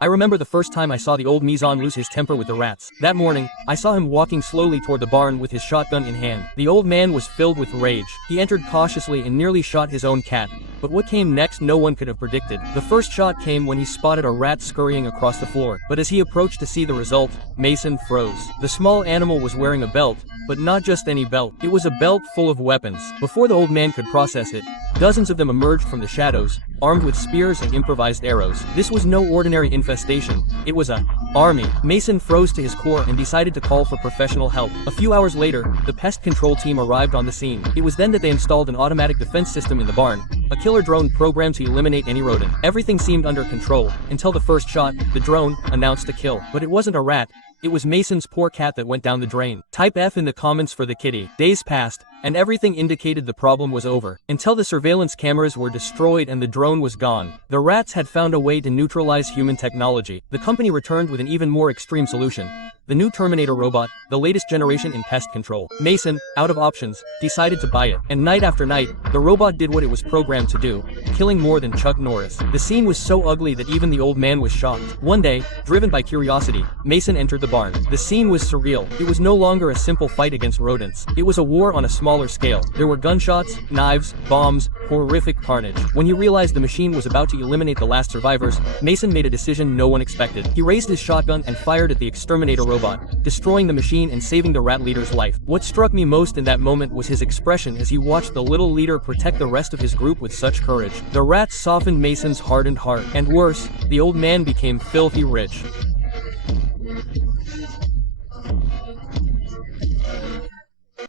I remember the first time I saw the old Mason lose his temper with the rats. That morning, I saw him walking slowly toward the barn with his shotgun in hand. The old man was filled with rage. He entered cautiously and nearly shot his own cat. But what came next no one could have predicted. The first shot came when he spotted a rat scurrying across the floor. But as he approached to see the result, Mason froze. The small animal was wearing a belt, but not just any belt. It was a belt full of weapons. Before the old man could process it, dozens of them emerged from the shadows, armed with spears and improvised arrows. This was no ordinary infestation. It was an army. Mason froze to his core and decided to call for professional help. A few hours later, the pest control team arrived on the scene. It was then that they installed an automatic defense system in the barn, a killer drone programmed to eliminate any rodent. Everything seemed under control, until the first shot. The drone announced a kill. But it wasn't a rat. It was Mason's poor cat that went down the drain. Type F in the comments for the kitty. Days passed, and everything indicated the problem was over, until the surveillance cameras were destroyed and the drone was gone. The rats had found a way to neutralize human technology. The company returned with an even more extreme solution: the new Terminator robot, the latest generation in pest control. Mason, out of options, decided to buy it. And night after night, the robot did what it was programmed to do, killing more than Chuck Norris. The scene was so ugly that even the old man was shocked. One day, driven by curiosity, Mason entered the barn. The scene was surreal. It was no longer a simple fight against rodents. It was a war on a smaller scale. There were gunshots, knives, bombs, horrific carnage. When he realized the machine was about to eliminate the last survivors, Mason made a decision no one expected. He raised his shotgun and fired at the exterminator robot, destroying the machine and saving the rat leader's life. What struck me most in that moment was his expression as he watched the little leader protect the rest of his group with such courage. The rats softened Mason's hardened heart, and worse, the old man became filthy rich.